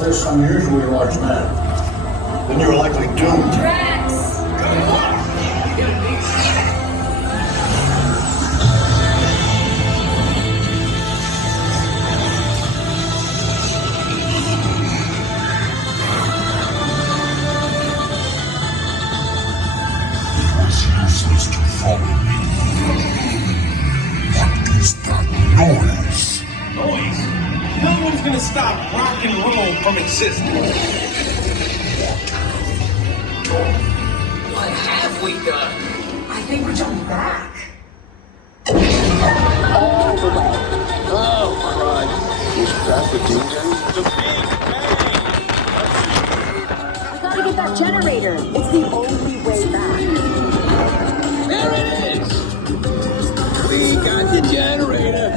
about this unusually large man, then you're likely doomed. Drax! It was useless to follow me. What is that noise? Noise? No one's gonna stop rock and roll from existing. What have we done? I think we're jumping back. All the way. Oh, crud. Is that the DJ? The Big Bang! We gotta get that generator. It's the only way back. There it is! We got the generator!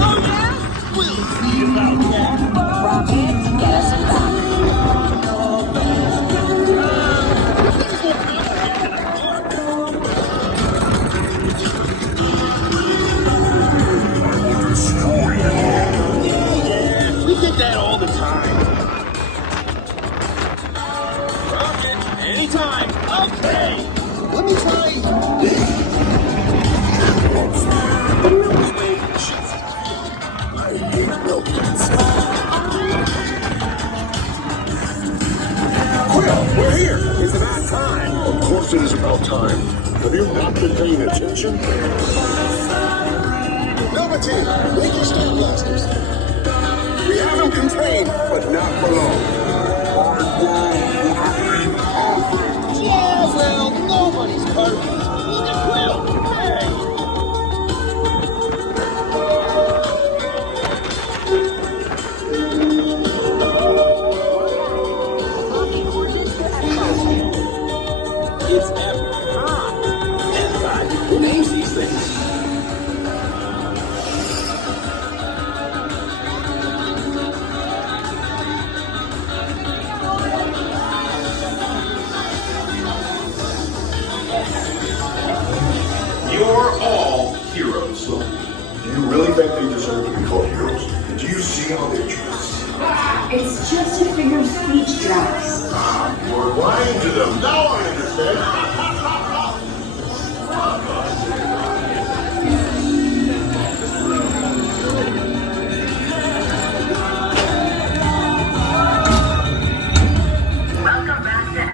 Oh, yeah? We'll see about that. Rocket, get us back. Yeah, we get that all the time. Rocket, anytime. Okay. Let me try. I hate robots. We're here. It's about time. Of course it is about time. Have you not been paying attention? Nova Team, make your star blasters. We have them contained, but not for long. Yeah, well, nobody's perfect. Even Quill. Hey. It's EPCOT. EPCOT. Who names these things? You're all heroes. Do you really think they deserve to be called heroes? Did you see how they dress? It's just a figure of speech, Drax. You're lying to them. Now I understand.